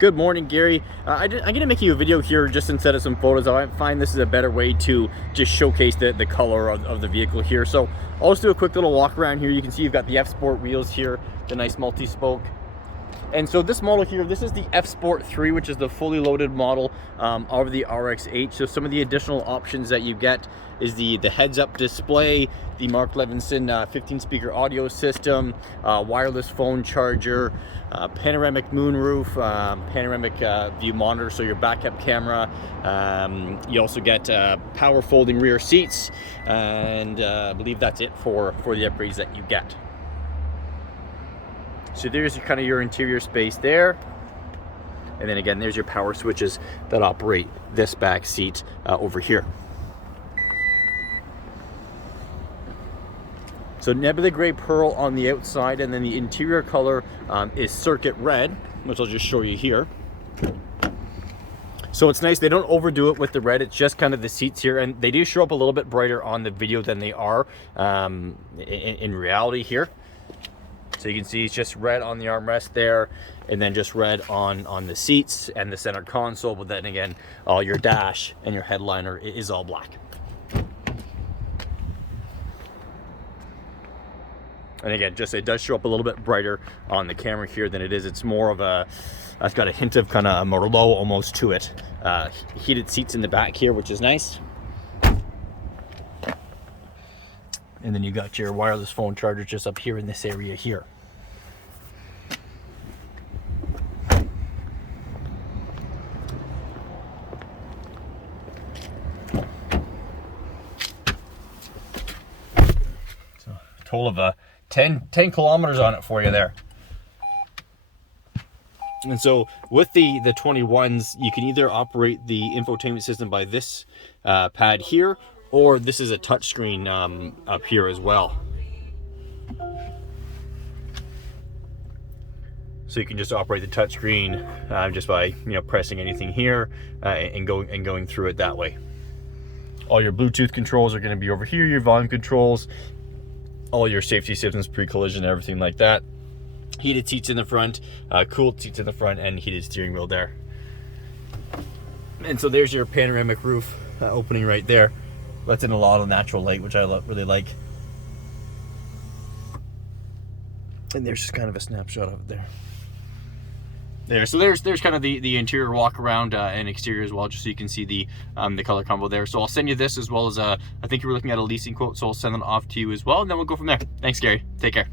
Good morning, Gary. I'm going to make you a video here just instead of some photos. I find this is a better way to just showcase the color of the vehicle here. So I'll just do a quick little walk around here. You can see you've got the F Sport wheels here, the nice multi-spoke. And so this model here, this is the F Sport 3, which is the fully loaded model of the RX-8. So some of the additional options that you get is the heads-up display, the Mark Levinson 15-speaker audio system, wireless phone charger, panoramic moonroof, panoramic view monitor, so your backup camera. You also get power folding rear seats, and I believe that's it for the upgrades that you get. So there's kind of your interior space there. And then again, there's your power switches that operate this back seat over here. So Nebula Gray Pearl on the outside, and then the interior color is Circuit Red, which I'll just show you here. So it's nice, they don't overdo it with the red, it's just kind of the seats here, and they do show up a little bit brighter on the video than they are in reality here. So you can see it's just red on the armrest there, and then just red on the seats and the center console, but then again, all your dash and your headliner is all black. And again, just it does show up a little bit brighter on the camera here than it is. It's more of a, I've got a hint of kind of a Merlot almost to it. Heated seats in the back here, which is nice. And then you got your wireless phone charger just up here in this area here. So a total of 10 kilometers on it for you there. And so with the 21s, you can either operate the infotainment system by this pad here, or this is a touchscreen up here as well. So you can just operate the touchscreen just by pressing anything here and going through it that way. All your Bluetooth controls are going to be over here. Your volume controls, all your safety systems, pre-collision, everything like that. Heated seats in the front, cooled seats in the front, and heated steering wheel there. And so there's your panoramic roof opening right there. Lets in a lot of natural light, which I really like. And there's just kind of a snapshot of it there. So there's kind of the interior walk around and exterior as well, just so you can see the color combo there. So I'll send you this, as well as I think you were looking at a leasing quote, so I'll send them off to you as well, and then we'll go from there. Thanks, Gary. Take care.